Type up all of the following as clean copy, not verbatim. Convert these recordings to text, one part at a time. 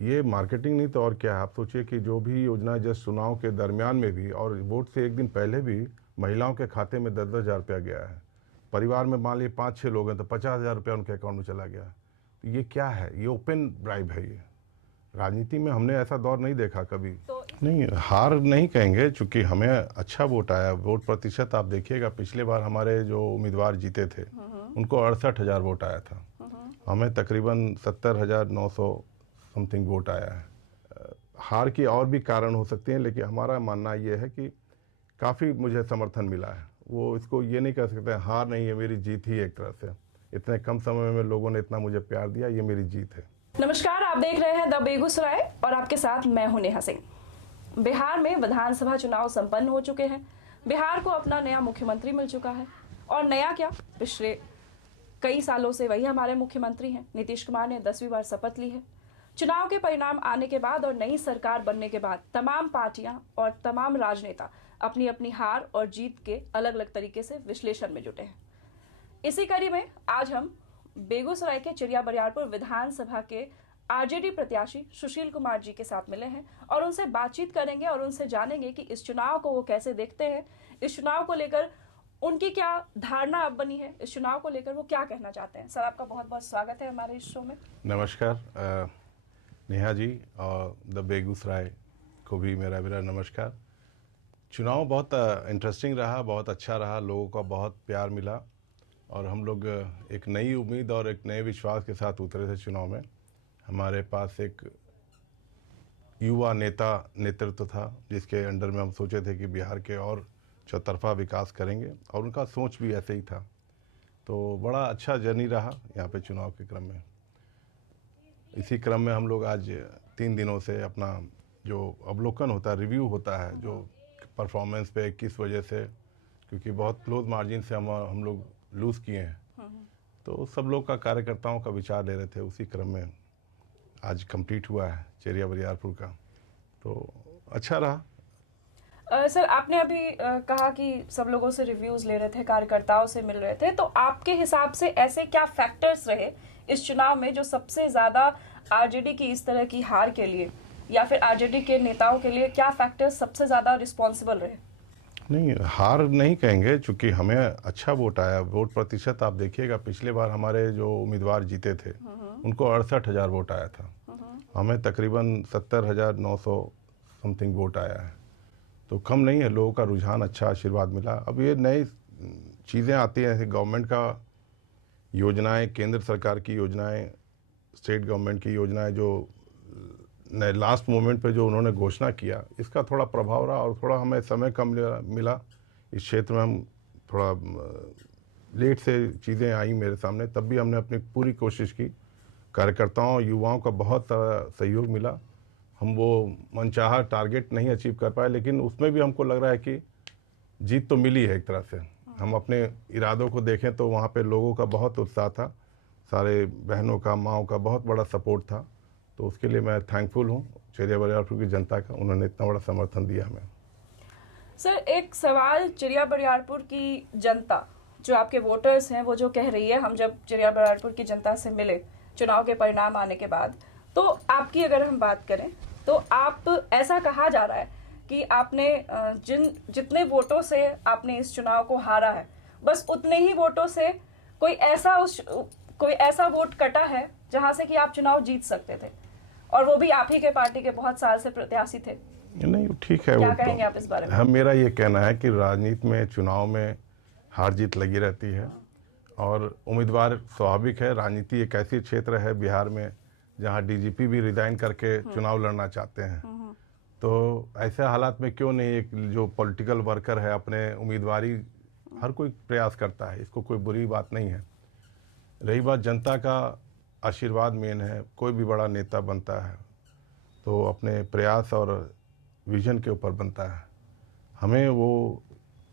ये मार्केटिंग नहीं तो और क्या है। आप सोचिए कि जो भी योजना जस्ट चुनाव के दरमियान में भी और वोट से एक दिन पहले भी महिलाओं के खाते में 10-10 हज़ार रुपया गया है। परिवार में मान लीजिए 5-6 लोग हैं तो 50,000 रुपया उनके अकाउंट में चला गया। तो ये क्या है? ये ओपन ब्राइब है। ये राजनीति में हमने ऐसा दौर नहीं देखा कभी। तो नहीं, हार नहीं कहेंगे, चूंकि हमें अच्छा वोट आया। वोट प्रतिशत आप देखिएगा, पिछले बार हमारे जो उम्मीदवार जीते थे उनको 68,000 वोट आया था। हमें तकरीबन 70,900 समथिंग वोट आया है। हार की और भी कारण हो सकते हैं, लेकिन हमारा मानना ये है कि काफ़ी मुझे समर्थन मिला है। वो इसको ये नहीं कह सकते हार नहीं है, मेरी जीत ही एक तरह से। इतने कम समय में लोगों ने इतना मुझे प्यार दिया, ये मेरी जीत है। नमस्कार, आप देख रहे हैं द बेगूसराय और आपके साथ मैं हूं नेहा सिंह। बिहार में विधानसभा चुनाव संपन्न हो चुके हैं। बिहार को अपना नया मुख्यमंत्री मिल चुका है और नया क्या, पिछले कई सालों से वही हमारे मुख्यमंत्री हैं। नीतीश कुमार ने 10वीं बार शपथ ली है। चुनाव के परिणाम आने के बाद और नई सरकार बनने के बाद तमाम पार्टियां और तमाम राजनेता अपनी अपनी हार और जीत के अलग अलग तरीके से विश्लेषण में जुटे हैं। इसी कड़ी में आज हम बेगूसराय के चिड़िया बरियारपुर विधानसभा के आरजेडी प्रत्याशी सुशील कुमार जी के साथ मिले हैं और उनसे बातचीत करेंगे और उनसे जानेंगे कि इस चुनाव को वो कैसे देखते हैं, इस चुनाव को लेकर उनकी क्या धारणा अब बनी है, इस चुनाव को लेकर वो क्या कहना चाहते हैं। सर, आपका बहुत बहुत स्वागत है हमारे इस शो में। नमस्कार नेहा जी, और द बेगूसराय को भी मेरा नमस्कार। चुनाव बहुत इंटरेस्टिंग रहा, बहुत अच्छा रहा, लोगों का बहुत प्यार मिला और हम लोग एक नई उम्मीद और एक नए विश्वास के साथ उतरे थे चुनाव में। हमारे पास एक युवा नेता नेतृत्व था जिसके अंडर में हम सोचे थे कि बिहार के और चौतरफा विकास करेंगे, और उनका सोच भी ऐसे ही था। तो बड़ा अच्छा जर्नी रहा यहाँ पे चुनाव के क्रम में। इसी क्रम में हम लोग आज 3 दिनों से अपना जो अवलोकन होता है, रिव्यू होता है, जो परफॉर्मेंस पे किस वजह से, क्योंकि बहुत क्लोज मार्जिन से हम लोग लूज़ किए हैं, तो सब लोग का, कार्यकर्ताओं का विचार ले रहे थे। उसी क्रम में आज कंप्लीट हुआ है चिड़िया बरियारपुर का, तो अच्छा रहा। सर, आपने अभी कहा कि सब लोगों से रिव्यूज ले रहे थे, कार्यकर्ताओं से मिल रहे थे, तो आपके हिसाब से ऐसे क्या फैक्टर्स रहे इस चुनाव में जो सबसे ज्यादा आरजेडी की इस तरह की हार के लिए या फिर आरजेडी के नेताओं के लिए क्या फैक्टर्स सबसे ज्यादा रिस्पॉन्सिबल रहे? नहीं, हार नहीं कहेंगे, चूंकि हमें अच्छा वोट आया। वोट प्रतिशत आप देखिएगा, पिछले बार हमारे जो उम्मीदवार जीते थे उनको 68,000 वोट आया था। हमें तकरीबन 70,900 समथिंग वोट आया है, तो कम नहीं है। लोगों का रुझान अच्छा, आशीर्वाद मिला। अब ये नई चीज़ें आती हैं, गवर्नमेंट का योजनाएं, केंद्र सरकार की योजनाएं, स्टेट गवर्नमेंट की योजनाएं, जो नए लास्ट मोमेंट पे जो उन्होंने घोषणा किया, इसका थोड़ा प्रभाव रहा और थोड़ा हमें समय कम मिला। इस क्षेत्र में हम थोड़ा लेट से चीज़ें आई मेरे सामने, तब भी हमने अपनी पूरी कोशिश की। कार्यकर्ताओं, युवाओं का बहुत सहयोग मिला। हम वो मनचाहा टारगेट नहीं अचीव कर पाए, लेकिन उसमें भी हमको लग रहा है कि जीत तो मिली है एक तरह से। हम अपने इरादों को देखें तो वहाँ पे लोगों का बहुत उत्साह था, सारे बहनों का, माँओं का बहुत बड़ा सपोर्ट था। तो उसके लिए मैं थैंकफुल हूँ चिड़िया बरियारपुर की जनता का, उन्होंने इतना बड़ा समर्थन दिया हमें। सर, एक सवाल, चिड़िया बरियारपुर की जनता, जो आपके वोटर्स हैं, वो जो कह रही है, हम जब चिड़िया बरियारपुर की जनता से मिले चुनाव के परिणाम आने के बाद, तो आपकी अगर हम बात करें तो आप, ऐसा कहा जा रहा है कि आपने जितने वोटों से आपने इस चुनाव को हारा है, बस उतने ही वोटों से कोई ऐसा वोट कटा है जहां से कि आप चुनाव जीत सकते थे, और वो भी आप ही के पार्टी के बहुत साल से प्रत्याशी थे। नहीं, ठीक है। क्या वो कहेंगे तो आप इस बारे में? हम, मेरा ये कहना है कि राजनीति में, चुनाव में हार जीत लगी रहती है और उम्मीदवार स्वाभाविक है। राजनीति एक ऐसी क्षेत्र है बिहार में जहां डीजीपी भी रिजाइन करके चुनाव लड़ना चाहते हैं। तो ऐसे हालात में क्यों नहीं एक जो पॉलिटिकल वर्कर है, अपने उम्मीदवारी हर कोई प्रयास करता है, इसको कोई बुरी बात नहीं है। रही बात जनता का आशीर्वाद मेन है। कोई भी बड़ा नेता बनता है तो अपने प्रयास और विजन के ऊपर बनता है। हमें वो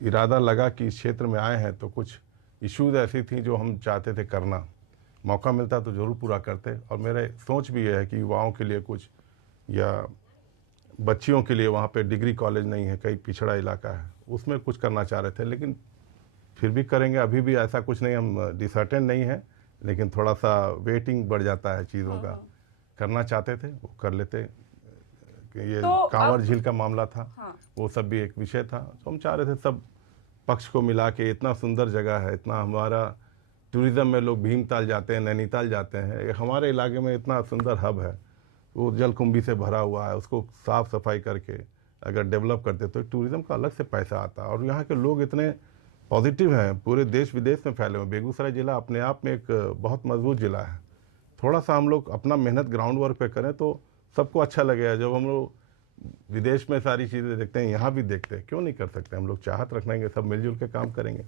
इरादा लगा कि इस क्षेत्र में आए हैं तो कुछ इश्यूज ऐसी थी जो हम चाहते थे करना, मौका मिलता तो ज़रूर पूरा करते। और मेरे सोच भी ये है कि युवाओं के लिए कुछ, या बच्चियों के लिए, वहाँ पे डिग्री कॉलेज नहीं है, कई पिछड़ा इलाका है, उसमें कुछ करना चाह रहे थे, लेकिन फिर भी करेंगे। अभी भी ऐसा कुछ नहीं, हम डिसर्टेन नहीं है, लेकिन थोड़ा सा वेटिंग बढ़ जाता है चीज़ों का। करना चाहते थे वो कर लेते। कि ये तो कांवर अब- झील का मामला था, हाँ। वो सब भी एक विषय था। तो हम चाह रहे थे सब पक्ष को मिला के, इतना सुंदर जगह है, इतना हमारा टूरिज़्म में लोग भीमताल जाते हैं, नैनीताल जाते हैं, ये हमारे इलाके में इतना सुंदर हब है, वो जलकुंभी से भरा हुआ है, उसको साफ़ सफाई करके अगर डेवलप करते तो टूरिज़्म का अलग से पैसा आता। और यहाँ के लोग इतने पॉजिटिव हैं, पूरे देश विदेश में फैले हुए। बेगूसराय ज़िला अपने आप में एक बहुत मजबूत ज़िला है। थोड़ा सा हम लोग अपना मेहनत ग्राउंड वर्क पे करें तो सबको अच्छा लगेगा। जब हम लोग विदेश में सारी चीज़ें देखते हैं, यहाँ भी देखते हैं, क्यों नहीं कर सकते? हम लोग चाहत रखेंगे, सब मिलजुल के काम करेंगे।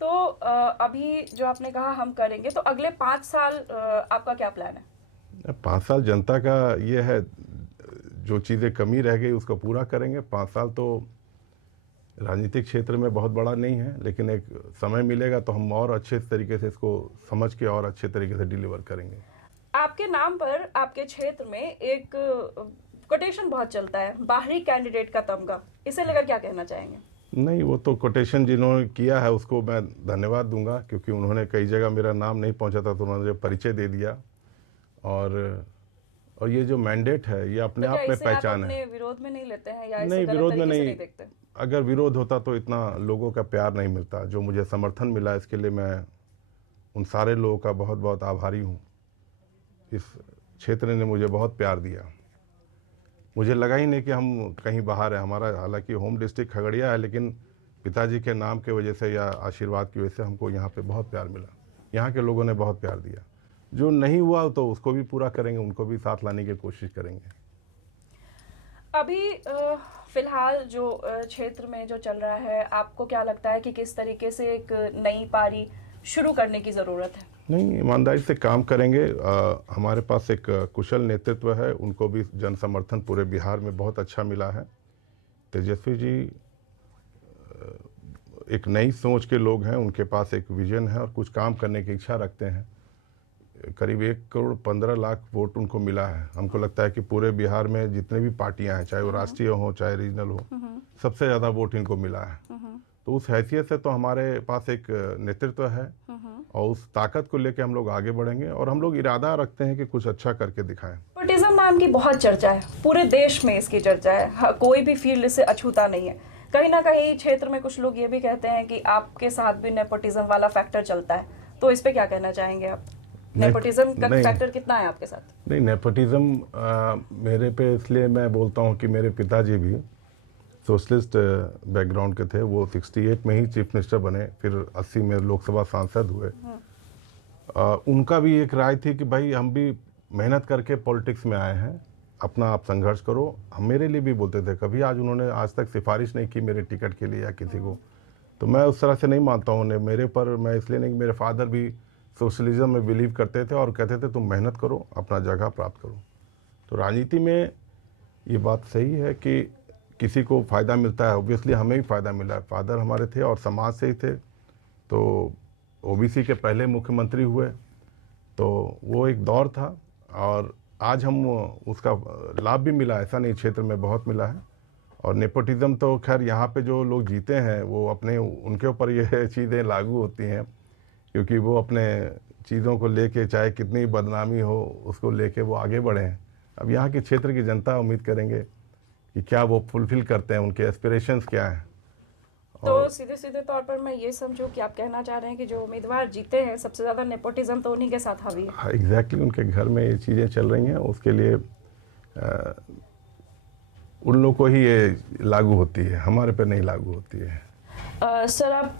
तो अभी जो आपने कहा हम करेंगे, तो अगले 5 साल आपका क्या प्लान है? 5 साल जनता का ये है, जो चीज़ें कमी रह गई उसको पूरा करेंगे। 5 साल तो राजनीतिक क्षेत्र में बहुत बड़ा नहीं है, लेकिन एक समय मिलेगा तो हम और अच्छे तरीके से इसको समझ के और अच्छे तरीके से डिलीवर करेंगे। आपके नाम पर आपके क्षेत्र में एक कोटेशन बहुत चलता है, बाहरी कैंडिडेट का तमगा, इसे लेकर क्या कहना चाहेंगे? नहीं, वो तो कोटेशन जिन्होंने किया है उसको मैं धन्यवाद दूंगा, क्योंकि उन्होंने कई जगह मेरा नाम नहीं पहुंचा था तो उन्होंने मुझे परिचय दे दिया। और ये जो मैंडेट है ये अपने तो आप क्या में इसे आप पहचान है। अपने विरोध में नहीं लेते हैं या इसे नहीं, गलत विरोध में तरीके से नहीं। देखते? अगर विरोध होता तो इतना लोगों का प्यार नहीं मिलता। जो मुझे समर्थन मिला इसके लिए मैं उन सारे लोगों का बहुत बहुत आभारी हूँ। इस क्षेत्र ने मुझे बहुत प्यार दिया। मुझे लगा ही नहीं कि हम कहीं बाहर हैं। हमारा हालांकि होम डिस्ट्रिक्ट खगड़िया है, लेकिन पिताजी के नाम की वजह से या आशीर्वाद की वजह से हमको यहाँ पे बहुत प्यार मिला। यहाँ के लोगों ने बहुत प्यार दिया। जो नहीं हुआ तो उसको भी पूरा करेंगे, उनको भी साथ लाने की कोशिश करेंगे। अभी फिलहाल जो क्षेत्र में जो चल रहा है, आपको क्या लगता है कि किस तरीके से एक नई पारी शुरू करने की ज़रूरत है? नहीं, ईमानदारी से काम करेंगे। हमारे पास एक कुशल नेतृत्व है, उनको भी जन समर्थन पूरे बिहार में बहुत अच्छा मिला है। तेजस्वी जी एक नई सोच के लोग हैं, उनके पास एक विजन है और कुछ काम करने की इच्छा रखते हैं। करीब 1,15,00,000 वोट उनको मिला है। हमको लगता है कि पूरे बिहार में जितने भी पार्टियां हैं, चाहे वो राष्ट्रीय हो चाहे रीजनल हो, सबसे ज़्यादा वोट इनको मिला है। तो उस हैसियत से तो हमारे पास एक नेतृत्व है और उस ताकत को लेकर हम लोग आगे बढ़ेंगे और हम लोग इरादा रखते हैं कि कुछ अच्छा करके दिखाएं। नेपोटिज्म नाम की बहुत चर्चा है, पूरे देश में इसकी चर्चा है, कोई भी फील्ड इससे अछूता नहीं है। कहीं ना कहीं क्षेत्र में कुछ लोग ये भी कहते हैं कि आपके साथ भी नेपोटिज्म वाला फैक्टर चलता है, तो इस पे क्या कहना चाहेंगे आप? नेपोटिज्म का फैक्टर कितना है आपके साथ? नहीं, नेपोटिज्म मेरे पे इसलिए मैं बोलता हूँ कि मेरे पिताजी भी सोशलिस्ट बैकग्राउंड के थे। वो 68 में ही चीफ मिनिस्टर बने, फिर 80 में लोकसभा सांसद हुए। उनका भी एक राय थी कि भाई हम भी मेहनत करके पॉलिटिक्स में आए हैं, अपना आप संघर्ष करो। हम मेरे लिए भी बोलते थे, कभी उन्होंने आज तक सिफारिश नहीं की मेरे टिकट के लिए या किसी को। तो मैं उस तरह से नहीं मानता हूँ मेरे पर। मैं इसलिए नहीं, मेरे फादर भी सोशलिज्म में बिलीव करते थे और कहते थे तुम मेहनत करो, अपना जगह प्राप्त करो। तो राजनीति में ये बात सही है कि किसी को फ़ायदा मिलता है, ऑब्वियसली हमें भी फ़ायदा मिला है। फादर हमारे थे और समाज से ही थे, तो ओबीसी के पहले मुख्यमंत्री हुए, तो वो एक दौर था और आज हम उसका लाभ भी मिला, ऐसा नहीं, क्षेत्र में बहुत मिला है। और नेपोटिज्म तो खैर यहाँ पे जो लोग जीते हैं वो अपने उनके ऊपर ये चीज़ें लागू होती हैं, क्योंकि वो अपने चीज़ों को लेके चाहे कितनी बदनामी हो उसको लेके वो आगे बढ़े हैं। अब यहाँ के क्षेत्र की जनता उम्मीद करेंगे कि क्या वो फुलफिल करते हैं, उनके एस्पिरेशंस क्या हैं। तो सीधे सीधे तौर पर मैं ये समझूं कि आप कहना चाह रहे हैं कि जो उम्मीदवार जीते हैं सबसे ज्यादा नेपोटिज्म तो उन्हीं के साथ हावी है? एग्जैक्टली, उनके घर में ये चीज़ें चल रही हैं, उसके लिए उन लोगों को ही ये लागू होती है, हमारे पे नहीं लागू होती है। सर, आप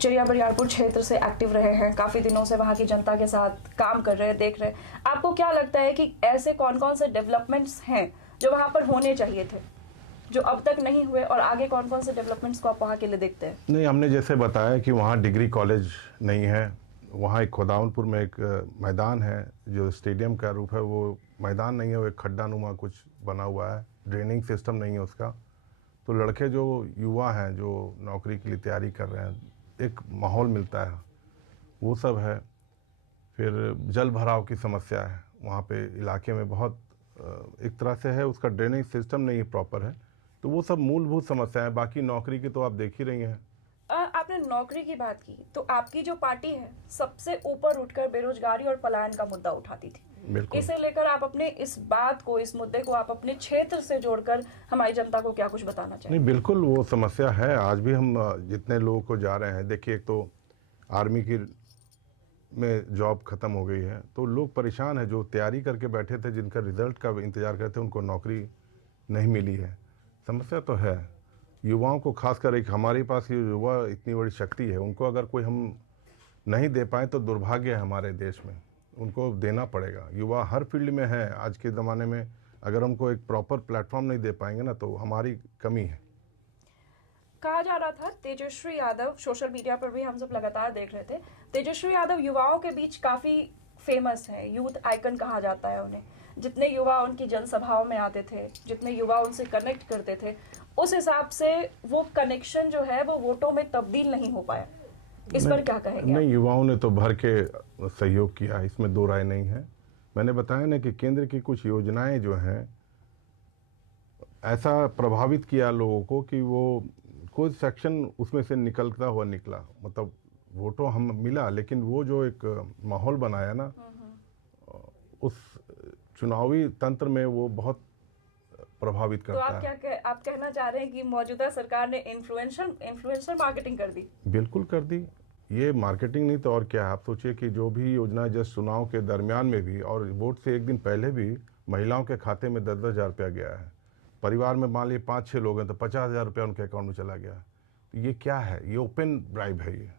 चरिया बरियारपुर क्षेत्र से एक्टिव रहे हैं, काफ़ी दिनों से वहाँ की जनता के साथ काम कर रहे हैं, देख रहे हैं। आपको क्या लगता है कि ऐसे कौन कौन से डेवलपमेंट्स हैं जो वहाँ पर होने चाहिए थे, जो अब तक नहीं हुए, और आगे कौन कौन से डेवलपमेंट्स को आप वहाँ के लिए देखते हैं? नहीं, हमने जैसे बताया कि वहाँ डिग्री कॉलेज नहीं है, वहाँ एक खोदावनपुर में एक मैदान है जो स्टेडियम का रूप है, वो मैदान नहीं है, वो एक खड्डा नुमा कुछ बना हुआ है, ड्रेनिंग सिस्टम नहीं है उसका। तो लड़के जो युवा हैं जो नौकरी के लिए तैयारी कर रहे हैं, एक माहौल मिलता है, वो सब है। फिर जल भराव की समस्या है वहाँ पे इलाके में, बहुत एक तरह से है, उसका ड्रेनेज सिस्टम नहीं प्रॉपर है। तो वो सब मूलभूत समस्याएं, बाकी नौकरी की तो आप देख ही रही हैं। आपने नौकरी की बात की, तो आपकी जो पार्टी है सबसे ऊपर उठकर बेरोजगारी और पलायन का मुद्दा उठाती थी। बिल्कुल। इसे लेकर आप अपने इस बात को, इस मुद्दे को आप अपने क्षेत्र से जोड़कर हमारी जनता को क्या कुछ बताना नहीं, चाहिए? बिल्कुल वो समस्या है। आज भी हम जितने लोगों को जा रहे हैं, देखिए एक तो आर्मी की में जॉब ख़त्म हो गई है, तो लोग परेशान हैं। जो तैयारी करके बैठे थे, जिनका रिज़ल्ट का इंतज़ार करते थे, उनको नौकरी नहीं मिली है। समस्या तो है। युवाओं को खासकर, एक हमारे पास ये युवा इतनी बड़ी शक्ति है, उनको अगर कोई हम नहीं दे पाएँ तो दुर्भाग्य है हमारे देश में। उनको देना पड़ेगा। युवा हर फील्ड में है आज के ज़माने में। अगर हमको एक प्रॉपर प्लेटफॉर्म नहीं दे पाएंगे ना, तो हमारी कमी है। कहा जा रहा था तेजस्वी यादव, सोशल मीडिया पर भी हम सब लगातार देख रहे थे, तेजस्वी यादव युवाओं के बीच काफी फेमस है, यूथ आइकन कहा जाता है उन्हें। जितने युवा उनकी जनसभाओं में आते थे, जितने युवा उनसे कनेक्ट करते थे, उस हिसाब से वो कनेक्शन जो है वो वोटों में तब्दील नहीं हो पाया। इस पर क्या कहेंगे आप? नहीं, युवाओं ने तो भर के सहयोग किया, इसमें दो राय नहीं है। मैंने बताया ना कि केंद्र की कुछ योजनाएं जो हैं, ऐसा प्रभावित किया लोगों को कि वो कोई सेक्शन उसमें से निकलता हुआ निकला। मतलब वोटों हम मिला, लेकिन वो जो एक माहौल बनाया ना, उस चुनावी तंत्र में वो बहुत प्रभावित तो करता आप है। आप कहना चाह रहे हैं कि मौजूदा सरकार ने इन्फ्लुएंसर मार्केटिंग कर दी? बिल्कुल कर दी। ये मार्केटिंग नहीं तो और क्या है। आप सोचिए कि जो भी योजना जस्ट चुनाव के दरमियान में भी और वोट से एक दिन पहले भी महिलाओं के खाते में 10-10 हज़ार रुपया गया है। परिवार में मान लीजिए 5-6 लोग हैं तो 50,000 रुपया उनके अकाउंट में चला गया। तो ये क्या है? ये ओपन ब्राइब है। ये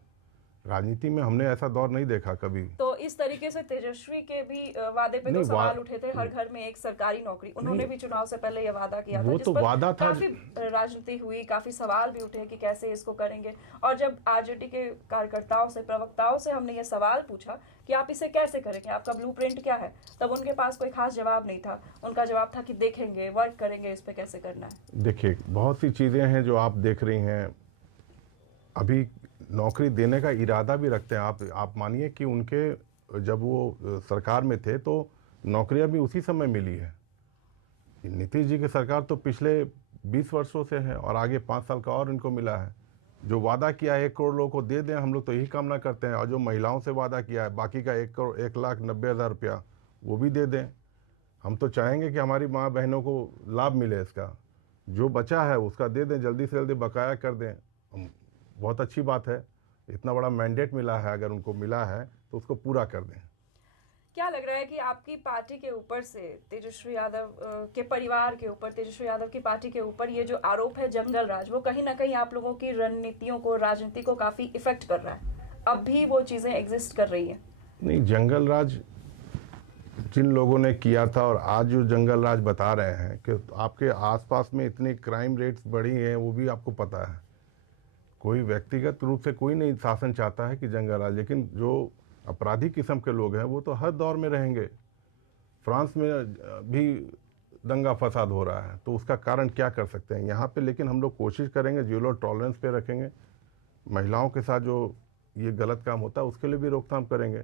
राजनीति में हमने ऐसा दौर नहीं देखा कभी। तो इस तरीके से तेजस्वी के भी वादे पे तो नहीं, सवाल उठे थे, हर घर में एक सरकारी नौकरी। उन्होंने भी चुनाव से पहले ये वादा किया था, वो जिस तो पर वादा था। काफी राजनीति हुई, काफी सवाल भी उठे कि कैसे इसको करेंगे। और जब आरजेडी के कार्यकर्ताओं से, प्रवक्ताओं से हमने ये सवाल पूछा कि आप इसे कैसे करेंगे, आपका ब्लूप्रिंट क्या है, तब उनके पास कोई खास जवाब नहीं था। उनका जवाब था कि देखेंगे, वर्क करेंगे, इस पे कैसे करना है। देखिए, बहुत सी चीज़ें हैं जो आप देख रही हैं। अभी नौकरी देने का इरादा भी रखते हैं। आप मानिए कि उनके जब वो सरकार में थे तो नौकरियां भी उसी समय मिली है। नीतीश जी की सरकार तो पिछले 20 वर्षों से है और आगे 5 साल का और इनको मिला है। जो वादा किया है 1 करोड़ लोगों को दे दें, हम लोग तो यही कामना करते हैं। और जो महिलाओं से वादा किया है बाकी का 1,90,000 रुपया वो भी दे दें। हम तो चाहेंगे कि हमारी माँ बहनों को लाभ मिले इसका। जो बचा है उसका दे दें, जल्दी से जल्दी बकाया कर दें। बहुत अच्छी बात है। इतना बड़ा मैंडेट मिला है, अगर उनको मिला है तो उसको पूरा कर दें। क्या लग रहा है कि आपकी पार्टी के ऊपर से, तेजस्वी यादव के परिवार के ऊपर, तेजस्वी यादव की पार्टी के ऊपर ये जो आरोप है जंगल राज, वो कहीं ना कहीं आप लोगों की रणनीतियों को, राजनीति को काफी इफेक्ट कर रहा है? अब भी वो चीजें एग्जिस्ट कर रही है? नहीं, जंगल राज जिन लोगों ने किया था और आज जो जंगल राज बता रहे हैं कि आपके आसपास में इतनी क्राइम रेट्स बढ़ी हैं, वो भी आपको पता है। कोई व्यक्तिगत रूप से कोई नहीं शासन चाहता है कि जंगल राज, लेकिन जो अपराधी किस्म के लोग हैं वो तो हर दौर में रहेंगे। फ्रांस में भी दंगा फसाद हो रहा है, तो उसका कारण क्या कर सकते हैं यहाँ पे। लेकिन हम लोग कोशिश करेंगे, जीरो टॉलरेंस पे रखेंगे। महिलाओं के साथ जो ये गलत काम होता है उसके लिए भी रोकथाम करेंगे।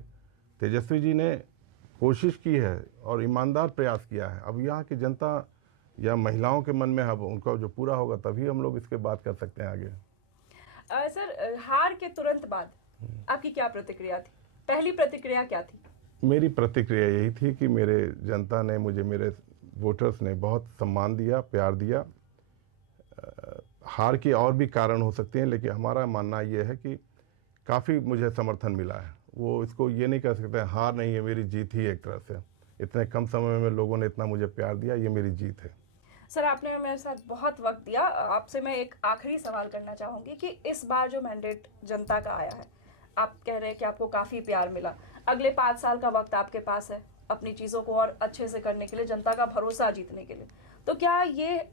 तेजस्वी जी ने कोशिश की है और ईमानदार प्रयास किया है। अब यहाँ की जनता या महिलाओं के मन में अब उनका जो पूरा होगा तभी हम लोग इसके बात कर सकते हैं आगे। सर, हार के तुरंत बाद आपकी क्या प्रतिक्रिया थी? पहली प्रतिक्रिया क्या थी? मेरी प्रतिक्रिया यही थी कि मेरे जनता ने मुझे, मेरे वोटर्स ने बहुत सम्मान दिया, प्यार दिया। हार के और भी कारण हो सकते हैं, लेकिन हमारा मानना ये है कि काफ़ी मुझे समर्थन मिला है। वो इसको ये नहीं कह सकते हार नहीं है, मेरी जीत ही एक तरह से। इतने कम समय में लोगों ने इतना मुझे प्यार दिया, ये मेरी जीत है। सर, आपने मेरे साथ बहुत वक्त दिया। आपसे मैं एक आखिरी सवाल करना चाहूंगी कि इस बार जो मैंडेट जनता का आया है, आप कह रहे हैं कि आपको काफ़ी प्यार मिला। अगले 5 साल का वक्त आपके पास है अपनी चीज़ों को और अच्छे से करने के लिए, जनता का भरोसा जीतने के लिए। तो क्या ये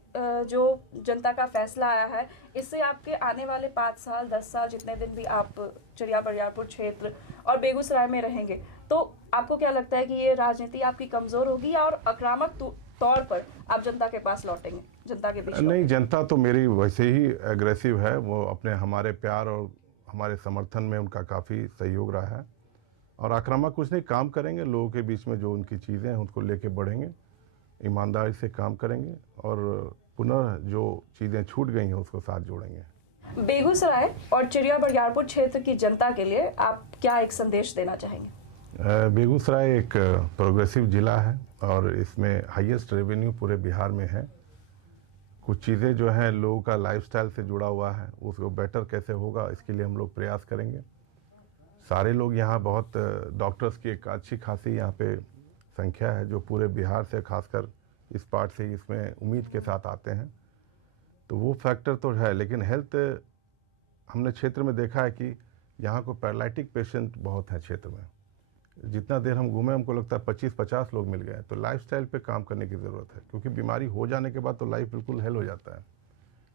जो जनता का फैसला आया है, इससे आपके आने वाले 5 साल, 10 साल, जितने दिन भी आप चरिया बरियारपुर क्षेत्र और बेगूसराय में रहेंगे, तो आपको क्या लगता है कि ये राजनीति आपकी कमज़ोर होगी और आक्रामक तौर पर आप जनता के पास लौटेंगे, जनता के बीच? नहीं, जनता तो मेरी वैसे ही एग्रेसिव है। वो अपने हमारे प्यार और हमारे समर्थन में उनका काफ़ी सहयोग रहा है और आक्रामक कुछ नहीं, काम करेंगे। लोगों के बीच में जो उनकी चीज़ें हैं उनको लेके बढ़ेंगे, ईमानदारी से काम करेंगे और पुनः जो चीज़ें छूट गई हैं उसको साथ जोड़ेंगे। बेगूसराय और चिड़िया बरियारपुर क्षेत्र की जनता के लिए आप क्या एक संदेश देना चाहेंगे? बेगूसराय एक प्रोग्रेसिव ज़िला है और इसमें हाईएस्ट रेवेन्यू पूरे बिहार में है। कुछ चीज़ें जो हैं लोगों का लाइफस्टाइल से जुड़ा हुआ है, उसको बेटर कैसे होगा इसके लिए हम लोग प्रयास करेंगे। सारे लोग यहाँ बहुत डॉक्टर्स की एक अच्छी खासी यहाँ पे संख्या है जो पूरे बिहार से खासकर इस पार्ट से इसमें उम्मीद के साथ आते हैं, तो वो फैक्टर तो है। लेकिन हेल्थ हमने क्षेत्र में देखा है कि यहाँ को पैरालिटिक पेशेंट बहुत हैं क्षेत्र में। जितना देर हम घूमे हमको लगता है 25-50 लोग मिल गए। तो लाइफस्टाइल पे काम करने की ज़रूरत है, क्योंकि बीमारी हो जाने के बाद तो लाइफ बिल्कुल हेल हो जाता है।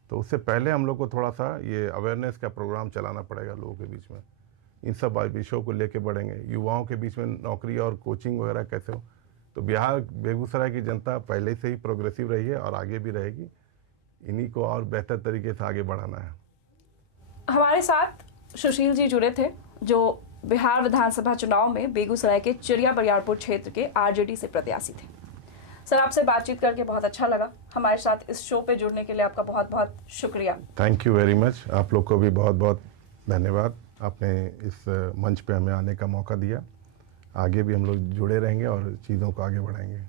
तो उससे पहले हम लोग को थोड़ा सा ये अवेयरनेस का प्रोग्राम चलाना पड़ेगा लोगों के बीच में। इन सब विषयों को लेके बढ़ेंगे, युवाओं के बीच में नौकरी और कोचिंग वगैरह कैसे हो। तो बिहार बेगूसराय की जनता पहले से ही प्रोग्रेसिव रही है और आगे भी रहेगी। इन्हीं को और बेहतर तरीके से आगे बढ़ाना है। हमारे साथ सुशील जी जुड़े थे जो बिहार विधानसभा चुनाव में बेगूसराय के चिड़िया बरियारपुर क्षेत्र के आरजेडी से प्रत्याशी थे। सर, आपसे बातचीत करके बहुत अच्छा लगा। हमारे साथ इस शो पे जुड़ने के लिए आपका बहुत बहुत शुक्रिया। Thank you very much. आप लोग को भी बहुत बहुत धन्यवाद, आपने इस मंच पे हमें आने का मौका दिया। आगे भी हम लोग जुड़े रहेंगे और चीज़ों को आगे बढ़ाएंगे।